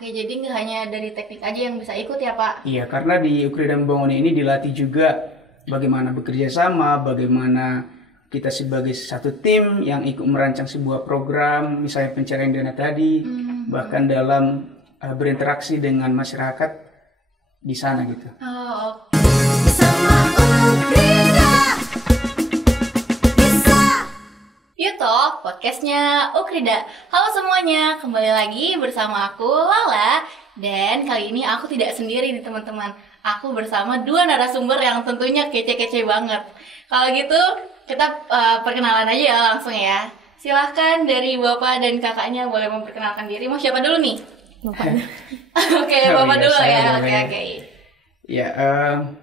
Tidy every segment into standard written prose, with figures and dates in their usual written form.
Oke, jadi nggak hanya dari teknik aja yang bisa ikut ya Pak? Iya, karena di Ukrida Membangun ini dilatih juga bagaimana bekerja sama, bagaimana kita sebagai satu tim yang ikut merancang sebuah program, misalnya pencarian dana tadi, bahkan dalam berinteraksi dengan masyarakat di sana gitu. Oh, oke. Bersama Ukrida bisa. Yuto, podcastnya Ukrida. Halo semuanya, kembali lagi bersama aku Lala. Dan kali ini aku tidak sendiri nih teman-teman. Aku bersama dua narasumber yang tentunya kece-kece banget. Kalau gitu kita perkenalan aja ya langsung ya. Silahkan dari bapak dan kakaknya boleh memperkenalkan diri. Mau siapa dulu nih? Bapaknya. Oke, bapak iya, dulu saya ya. boleh. Oke. Ya,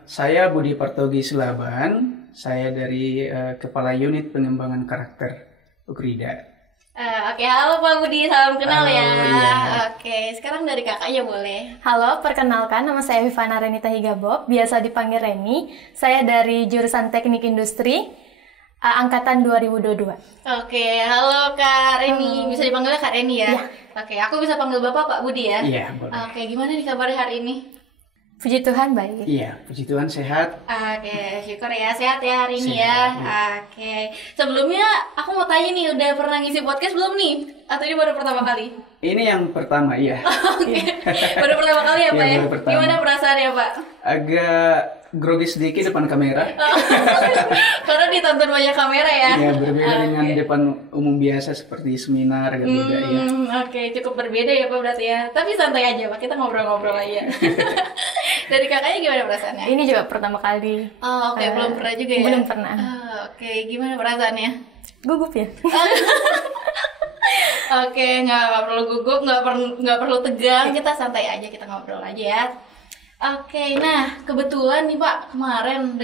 saya Budi Partogi Selaban. Saya dari Kepala Unit Pengembangan Karakter Ukrida. Oke, halo Pak Budi, salam kenal Halo, ya. iya. Oke, sekarang dari kakaknya boleh. Halo, perkenalkan nama saya Vivana Renita Higabob, biasa dipanggil Reni. Saya dari jurusan Teknik Industri, angkatan 2022. Oke, halo Kak Reni. Bisa dipanggilnya Kak Reni ya? Iya. Oke, aku bisa panggil Bapak Pak Budi ya? Iya, boleh. Oke, gimana nih kabarnya hari ini? Puji Tuhan baik. Iya, puji Tuhan sehat. Oke, syukur ya. Sehat ya hari ini Sehat, ya? Oke. Sebelumnya, aku mau tanya nih, udah pernah ngisi podcast belum nih? Atau ini baru pertama kali? Ini yang pertama, iya. Oke, baru pertama kali ya Pak Iya, ya? baru pertama. Gimana perasaannya Pak? Agak grogi sedikit depan kamera. Karena ditonton banyak kamera ya? Ya, berbeda dengan depan umum biasa seperti seminar, agak beda ya. Oke, cukup berbeda ya Pak berarti ya. Tapi santai aja Pak, kita ngobrol-ngobrol aja. Dari kakaknya gimana perasaannya? Ini juga pertama kali. Oh, oke, belum pernah juga ya? Belum pernah. Oke, gimana perasaannya? Gugup ya? Oke, nggak perlu gugup, nggak perlu tegang, kita santai aja, kita ngobrol aja ya. Oke, nah kebetulan nih Pak, kemarin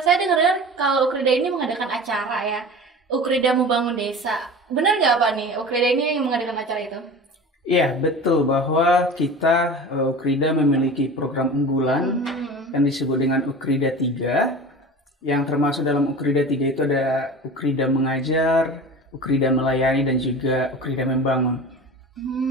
saya dengar kalau Ukrida ini mengadakan acara ya, Ukrida Membangun Desa. Benar nggak Pak nih, Ukrida ini yang mengadakan acara itu? Iya, betul bahwa kita Ukrida memiliki program unggulan yang disebut dengan Ukrida 3, yang termasuk dalam Ukrida 3 itu ada Ukrida Mengajar, Ukrida Melayani, dan juga Ukrida Membangun.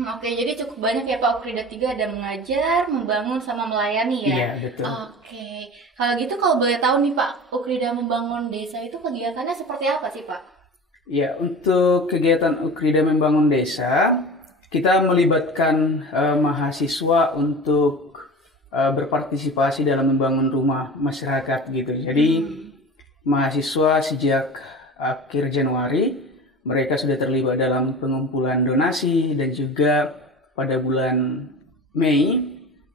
Oke, jadi cukup banyak ya Pak. Ukrida 3 ada mengajar, membangun, sama melayani ya? Iya, betul. Oke, kalau gitu kalau boleh tahu nih Pak, Ukrida Membangun Desa itu kegiatannya seperti apa sih Pak? Ya, untuk kegiatan Ukrida Membangun Desa, kita melibatkan mahasiswa untuk berpartisipasi dalam membangun rumah masyarakat gitu. Jadi mahasiswa sejak akhir Januari mereka sudah terlibat dalam pengumpulan donasi, dan juga pada bulan Mei,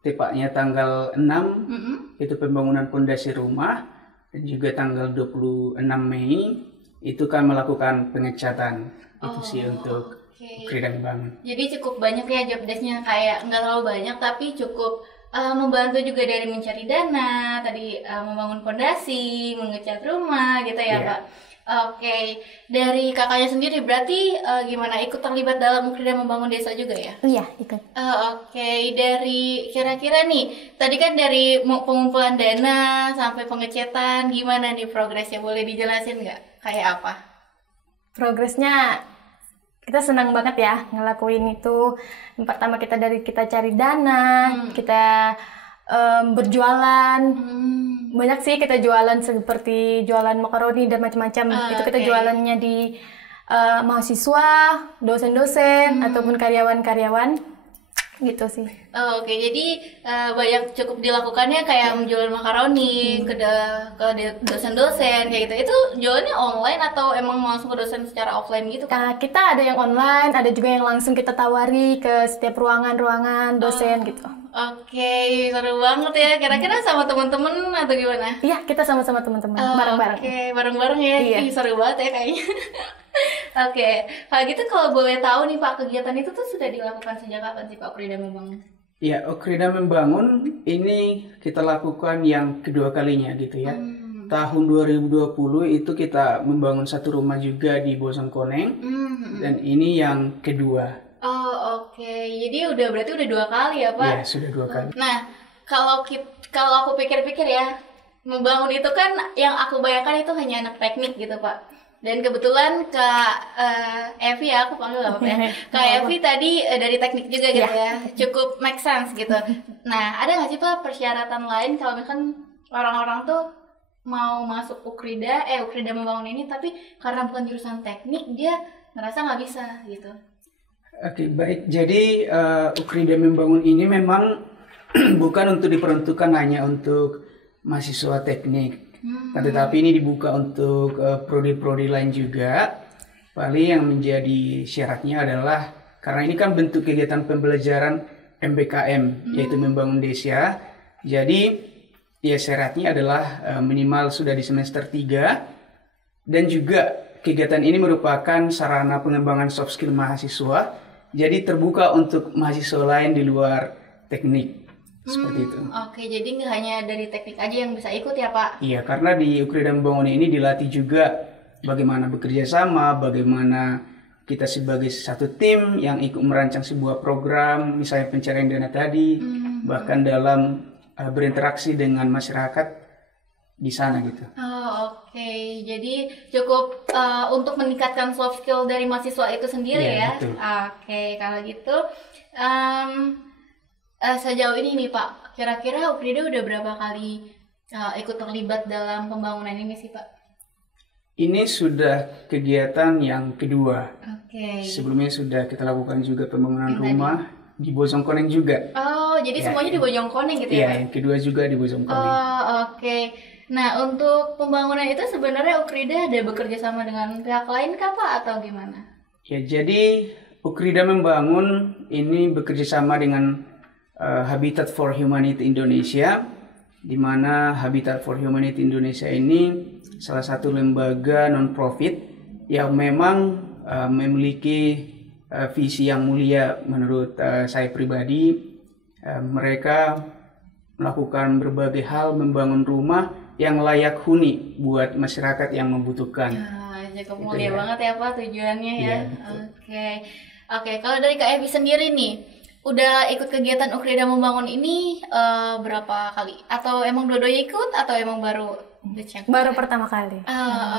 tepatnya tanggal 6 itu pembangunan pondasi rumah, dan juga tanggal 26 Mei itu kan melakukan pengecatan. Itu sih untuk Ukrida Membangun. Jadi cukup banyak ya job desk-nya, kayak nggak terlalu banyak tapi cukup membantu juga dari mencari dana, tadi membangun pondasi, mengecat rumah gitu ya Iya. Pak. Oke, dari kakaknya sendiri berarti gimana, ikut terlibat dalam Ukrida Membangun Desa juga ya? Iya, ikut. Oke, dari kira-kira nih, tadi kan dari pengumpulan dana sampai pengecetan, gimana nih progresnya? Boleh dijelasin nggak? Kayak apa? Progresnya kita senang banget ya ngelakuin itu. Yang pertama kita cari dana, kita berjualan. Banyak sih kita jualan, seperti jualan makaroni dan macam-macam. Itu kita oke. jualannya di mahasiswa, dosen-dosen, ataupun karyawan-karyawan gitu sih. Oke, jadi banyak cukup dilakukannya kayak menjual makaroni ke dosen-dosen kayak gitu. Itu jualnya online atau emang langsung ke dosen secara offline gitu kan? Kita ada yang online, ada juga yang langsung kita tawari ke setiap ruangan-ruangan dosen gitu. Oke, seru banget ya. Kira-kira sama teman-teman atau gimana? Iya, kita sama-sama teman-teman, bareng-bareng. Oke, bareng-bareng ya. Iya. Ih, seru banget ya kayaknya. Oke, kalau gitu kalau boleh tahu nih Pak, kegiatan itu tuh sudah dilakukan sejak kapan sih Pak Ukrida Membangun? Ya, Ukrida Membangun ini kita lakukan yang kedua kalinya gitu ya. Tahun 2020 itu kita membangun satu rumah juga di Bosankoneng, dan ini yang kedua. Oh, oke. Jadi berarti udah 2 kali ya Pak? Ya, sudah 2 kali. Nah, kalau aku pikir-pikir ya, membangun itu kan yang aku bayangkan itu hanya anak teknik gitu Pak. Dan kebetulan Kak Evi ya, aku panggil apa ya? Kak Evi tadi dari teknik juga gitu ya, cukup make sense gitu. Nah, ada nggak sih Pak persyaratan lain kalau misalkan orang-orang tuh mau masuk Ukrida membangun ini, tapi karena bukan jurusan teknik dia ngerasa nggak bisa gitu? Oke, baik. Jadi Ukrida membangun ini memang bukan untuk diperuntukkan hanya untuk mahasiswa teknik. Tetapi ini dibuka untuk prodi-prodi lain juga. Paling yang menjadi syaratnya adalah karena ini kan bentuk kegiatan pembelajaran MBKM, yaitu membangun desa. Jadi ya syaratnya adalah minimal sudah di semester 3, dan juga kegiatan ini merupakan sarana pengembangan soft skill mahasiswa. Jadi terbuka untuk mahasiswa lain di luar teknik. Seperti itu. Oke, jadi nggak hanya dari teknik aja yang bisa ikut ya Pak? Iya, karena di Ukrida Membangun ini dilatih juga bagaimana bekerja sama, bagaimana kita sebagai satu tim yang ikut merancang sebuah program, misalnya pencarian dana tadi, bahkan dalam berinteraksi dengan masyarakat di sana gitu. Oh, oke. Jadi cukup untuk meningkatkan soft skill dari mahasiswa itu sendiri ya? Betul. Oke, kalau gitu sejauh ini nih Pak, kira-kira Ukrida udah berapa kali ikut terlibat dalam pembangunan ini sih Pak? Ini sudah kegiatan yang kedua. Oke. Sebelumnya sudah kita lakukan juga pembangunan rumah di Bojongkoneng juga. Oh, jadi semuanya di Bojongkoneng gitu ya Pak? Iya, yang kedua juga di Bojongkoneng. Oh, oke. Nah, untuk pembangunan itu sebenarnya Ukrida ada bekerja sama dengan pihak lain kah Pak atau gimana? Ya, jadi Ukrida Membangun ini bekerja sama dengan Habitat for Humanity Indonesia, di mana Habitat for Humanity Indonesia ini salah satu lembaga non-profit yang memang memiliki visi yang mulia menurut saya pribadi. Mereka melakukan berbagai hal membangun rumah yang layak huni buat masyarakat yang membutuhkan. Cukup mulia banget ya Pak tujuannya ya. Iya, Oke. Kalau dari Kak Evi sendiri nih, udah ikut kegiatan Ukrida Membangun ini berapa kali? Atau emang dua-duanya ikut atau emang baru? Baru pertama kali.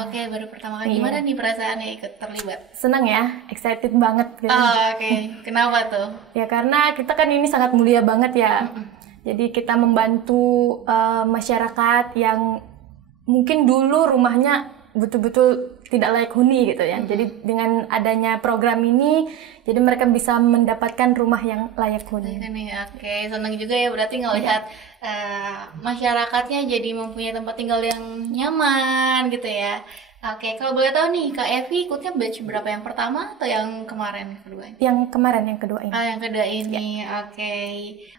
Oke, baru pertama kali. Gimana nih perasaannya ikut terlibat? Senang ya, excited banget gitu. Oke. Kenapa tuh? Ya karena kita kan ini sangat mulia banget ya. Jadi kita membantu masyarakat yang mungkin dulu rumahnya betul-betul tidak layak huni gitu ya. Jadi dengan adanya program ini, jadi mereka bisa mendapatkan rumah yang layak huni. Oke, senang juga ya berarti ngelihat masyarakatnya jadi mempunyai tempat tinggal yang nyaman gitu ya. Oke, kalau boleh tahu nih Kak Evi ikutnya batch berapa, yang pertama atau yang kemarin kedua? Yang kemarin, yang kedua ini. Yang kedua ini, oke.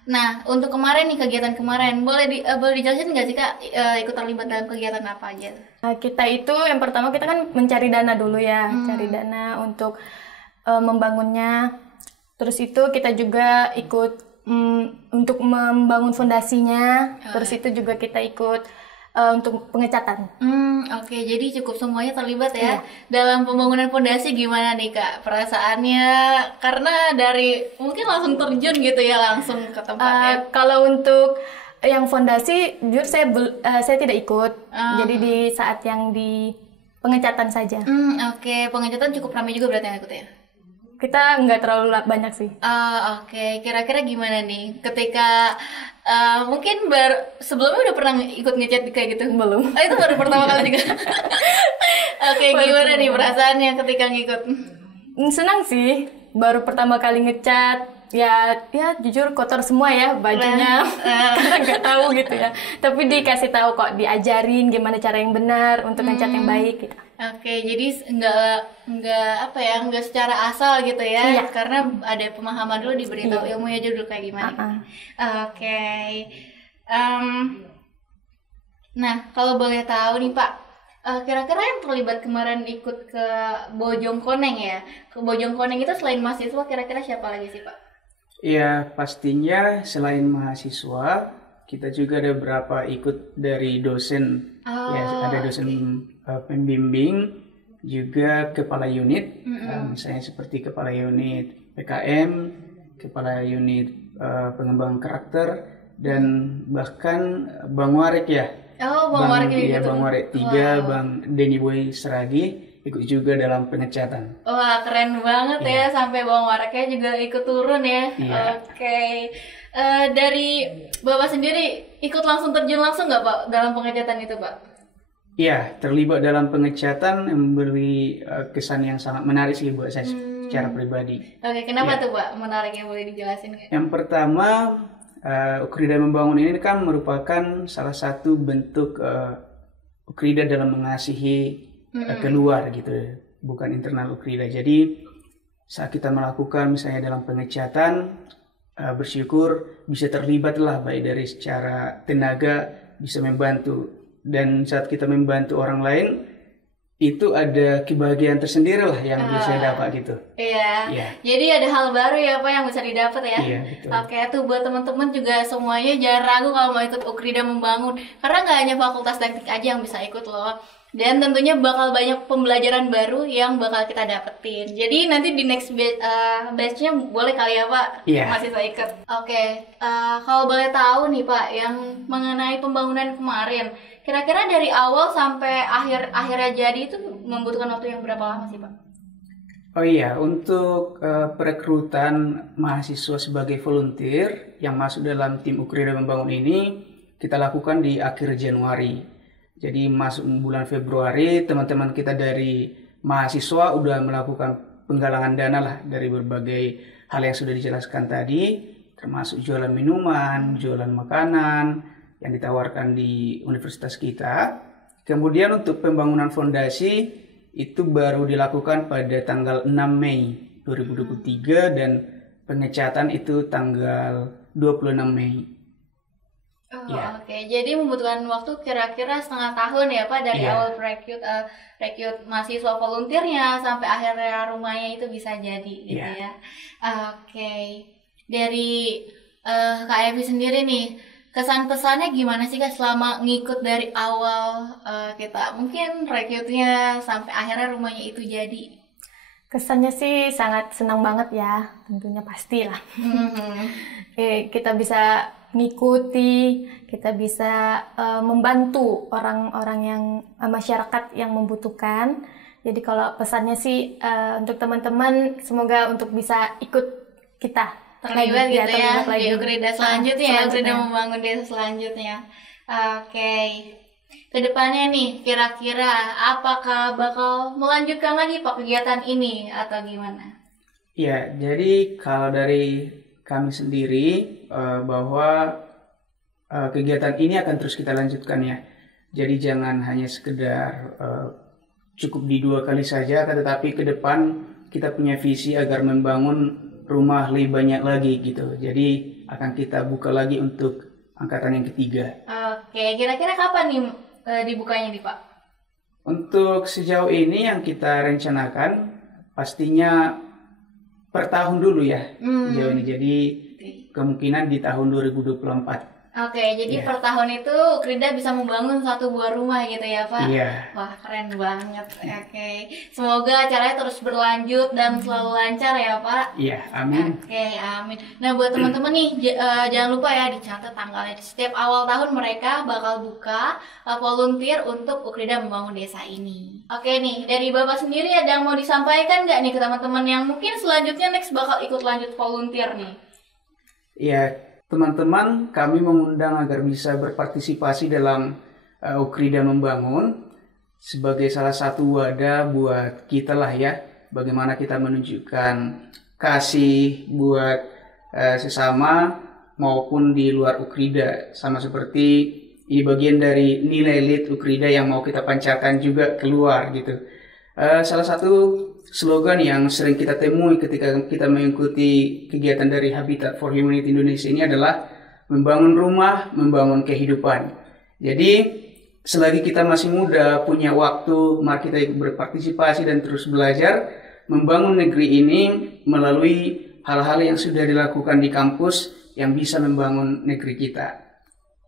Nah, untuk kemarin nih, kegiatan kemarin, boleh dijelasin nggak sih Kak ikut terlibat dalam kegiatan apa aja? Kita itu yang pertama kita kan mencari dana dulu ya, cari dana untuk membangunnya. Terus itu kita juga ikut untuk membangun fondasinya. Terus itu juga kita ikut untuk pengecatan. Oke, jadi cukup semuanya terlibat ya. Dalam pembangunan fondasi gimana nih Kak perasaannya? Karena dari mungkin langsung terjun gitu ya, langsung ke tempatnya. Kalau untuk yang fondasi, jujur saya tidak ikut. Jadi di saat yang di pengecatan saja. Oke, pengecatan cukup ramai juga berarti yang ikut ya? Kita nggak terlalu banyak sih. Oke. Kira-kira gimana nih ketika mungkin sebelumnya udah pernah ikut ngecat kayak gitu? Belum. Itu baru pertama kali juga. Oke, gimana nih perasaannya ketika ngikut? Senang sih, baru pertama kali ngecat. Ya jujur kotor semua ya bajunya, karena nggak tahu gitu ya. Tapi dikasih tahu kok, diajarin gimana cara yang benar untuk ngecat yang baik gitu. Oke, jadi nggak secara asal gitu ya, karena ada pemahaman dulu, diberitahu ilmunya dulu kayak gimana. Oke. Nah, kalau boleh tahu nih Pak, kira-kira yang terlibat kemarin ikut ke Bojongkoneng ya, ke Bojongkoneng itu selain mahasiswa kira-kira siapa lagi sih Pak? Ya, pastinya selain mahasiswa, kita juga ada beberapa ikut dari dosen. Ya, ada dosen pembimbing, juga kepala unit, misalnya seperti kepala unit PKM, kepala unit pengembangan karakter, dan bahkan Bang Warek ya. Bang Warek ya, Bang Warek 3, Bang Denny Boy Seragi, ikut juga dalam pengecatan. Wah, keren banget ya, sampai bawang waraknya juga ikut turun ya. Iya. Oke. Dari Bapak sendiri ikut langsung terjun langsung nggak Pak dalam pengecatan itu Pak? Iya, terlibat dalam pengecatan memberi kesan yang sangat menarik sih buat saya secara pribadi. Oke, kenapa tuh Pak menariknya, boleh dijelasin nggak? Yang pertama, Ukrida Membangun ini kan merupakan salah satu bentuk Ukrida dalam mengasihi keluar gitu, bukan internal Ukrida. Jadi saat kita melakukan misalnya dalam pengecatan, bersyukur bisa terlibat lah, baik dari secara tenaga bisa membantu, dan saat kita membantu orang lain itu ada kebahagiaan tersendiri lah yang bisa dapat gitu. Iya. Iya. Jadi ada hal baru ya Pak yang bisa didapat ya. Iya, betul. Oke, tuh buat teman-teman juga semuanya jangan ragu kalau mau ikut Ukrida Membangun, karena nggak hanya fakultas teknik aja yang bisa ikut loh. Dan tentunya bakal banyak pembelajaran baru yang bakal kita dapetin. Jadi nanti di next batch-nya boleh kali ya Pak, Iya. masih saya ikut. Oke, kalau boleh tahu nih Pak, yang mengenai pembangunan kemarin, kira-kira dari awal sampai akhirnya jadi itu membutuhkan waktu yang berapa lama sih Pak? Oh iya, untuk perekrutan mahasiswa sebagai volunteer yang masuk dalam tim Ukrida Membangun ini kita lakukan di akhir Januari. Jadi masuk bulan Februari, teman-teman kita dari mahasiswa udah melakukan penggalangan dana lah dari berbagai hal yang sudah dijelaskan tadi, termasuk jualan minuman, jualan makanan yang ditawarkan di universitas kita. Kemudian untuk pembangunan fondasi itu baru dilakukan pada tanggal 6 Mei 2023 dan pengecatan itu tanggal 26 Mei. Oh, Oke. Jadi membutuhkan waktu kira-kira setengah tahun ya Pak, dari Iya. awal rekrut mahasiswa volunteernya sampai akhirnya rumahnya itu bisa jadi gitu Iya. ya. Oke. Dari Kak Evi sendiri nih, kesan-pesannya gimana sih Kak selama ngikut dari awal kita mungkin rekrutnya sampai akhirnya rumahnya itu jadi? Kesannya sih sangat senang banget ya, tentunya pastilah. Kita bisa mengikuti, kita bisa membantu orang-orang yang masyarakat yang membutuhkan. Jadi kalau pesannya sih untuk teman-teman, semoga untuk bisa ikut kita Terlibat lagi, gitu ya, terlibat lagi. di Ukrida selanjutnya ya, Ukrida Selanjutnya. Membangun Desa selanjutnya. Oke. Kedepannya nih, kira-kira apakah bakal melanjutkan lagi Pak kegiatan ini atau gimana? Ya, jadi kalau dari kami sendiri bahwa kegiatan ini akan terus kita lanjutkan ya. Jadi jangan hanya sekedar cukup di 2 kali saja, tetapi ke depan kita punya visi agar membangun rumah lebih banyak lagi gitu. Jadi akan kita buka lagi untuk angkatan yang ketiga. Oke, kira-kira kapan nih dibukanya nih Pak? Untuk sejauh ini yang kita rencanakan pastinya per tahun dulu ya. Sejauh ini, jadi kemungkinan di tahun 2024. Oke, jadi per tahun itu Ukrida bisa membangun 1 buah rumah gitu ya Pak? Iya. Wah, keren banget. Oke, semoga acaranya terus berlanjut dan selalu lancar ya Pak. Iya, amin. Oke, amin. Nah, buat teman-teman nih, jangan lupa ya dicatat tanggalnya. Setiap awal tahun mereka bakal buka volunteer untuk Ukrida Membangun Desa ini. Oke nih, dari Bapak sendiri ada yang mau disampaikan nggak nih ke teman-teman yang mungkin selanjutnya next bakal ikut lanjut volunteer nih? Ya, teman-teman, kami mengundang agar bisa berpartisipasi dalam Ukrida Membangun sebagai salah satu wadah buat kita lah ya. Bagaimana kita menunjukkan kasih buat sesama maupun di luar Ukrida. Sama seperti ini bagian dari nilai lead Ukrida yang mau kita pancarkan juga keluar gitu. Salah satu slogan yang sering kita temui ketika kita mengikuti kegiatan dari Habitat for Humanity Indonesia ini adalah membangun rumah, membangun kehidupan. Jadi selagi kita masih muda, punya waktu, mari kita ikut berpartisipasi dan terus belajar membangun negeri ini melalui hal-hal yang sudah dilakukan di kampus yang bisa membangun negeri kita.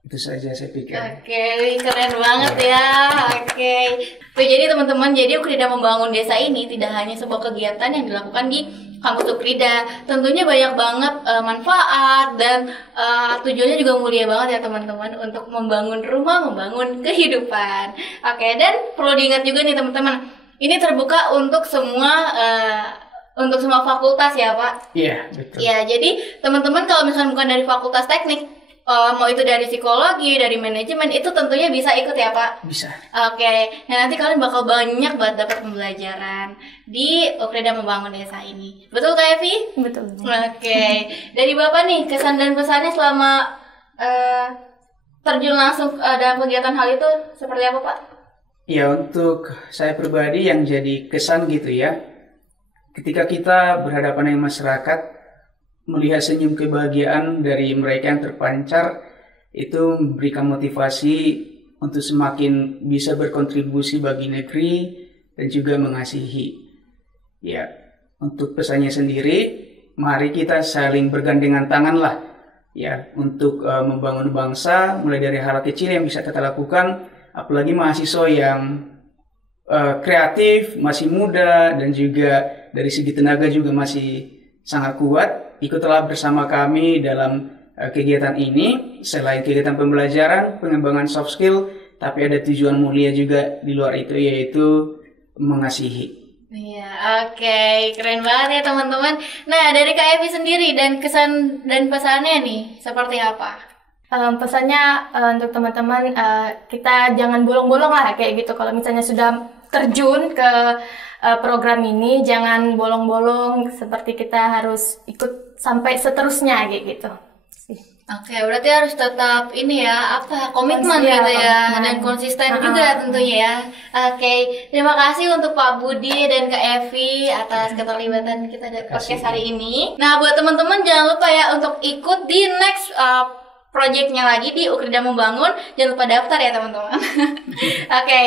Itu saja saya pikir. Oke, keren banget ya. Oke. Tuh, jadi teman-teman, jadi Ukrida Membangun Desa ini tidak hanya sebuah kegiatan yang dilakukan di kampus Ukrida. Tentunya banyak banget manfaat dan tujuannya juga mulia banget ya teman-teman, untuk membangun rumah, membangun kehidupan. Oke, dan perlu diingat juga nih teman-teman, Ini terbuka untuk semua fakultas ya Pak? Iya, betul. Ya, jadi teman-teman kalau misalkan bukan dari fakultas teknik, mau itu dari psikologi, dari manajemen, itu tentunya bisa ikut ya Pak? Bisa. Oke, nah nanti kalian bakal banyak banget dapat pembelajaran di Ukrida Membangun Desa ini. Betul Kak Evi? Betul. Oke, dari Bapak nih, kesan dan pesannya selama terjun langsung dalam kegiatan hal itu seperti apa Pak? Ya, untuk saya pribadi yang jadi kesan gitu ya, ketika kita berhadapan dengan masyarakat, melihat senyum kebahagiaan dari mereka yang terpancar, itu memberikan motivasi untuk semakin bisa berkontribusi bagi negeri dan juga mengasihi. Ya, untuk pesannya sendiri, mari kita saling bergandengan tangan lah, ya, untuk membangun bangsa, mulai dari hal kecil yang bisa kita lakukan. Apalagi mahasiswa yang kreatif, masih muda, dan juga dari segi tenaga juga masih sangat kuat. Ikutlah bersama kami dalam kegiatan ini. Selain kegiatan pembelajaran, pengembangan soft skill, tapi ada tujuan mulia juga di luar itu, yaitu mengasihi. Iya, oke, keren banget ya teman-teman. Nah, dari Kak Evi sendiri dan kesan dan pesannya nih, seperti apa? Pesannya untuk teman-teman, kita jangan bolong-bolong lah kayak gitu. Kalau misalnya sudah terjun ke program ini, jangan bolong-bolong, seperti kita harus ikut sampai seterusnya kayak gitu. Oke, berarti harus tetap ini ya, komitmen gitu ya, dan konsisten juga tentunya ya. Oke, terima kasih untuk Pak Budi dan Kak Evi atas keterlibatan kita di podcast hari ini. Nah, buat teman-teman jangan lupa ya untuk ikut di next projectnya lagi di Ukrida Membangun. Jangan lupa daftar ya teman-teman. Oke,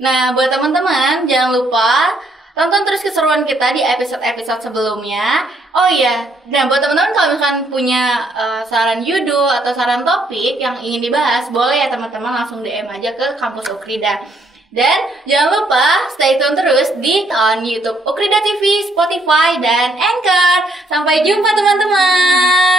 nah buat teman-teman jangan lupa tonton terus keseruan kita di episode-episode sebelumnya. Oh iya, nah buat teman-teman kalau misalkan punya saran judul atau saran topik yang ingin dibahas, boleh ya teman-teman langsung DM aja ke Kampus Ukrida. Dan jangan lupa stay tune terus di YouTube Ukrida TV, Spotify, dan Anchor. Sampai jumpa teman-teman.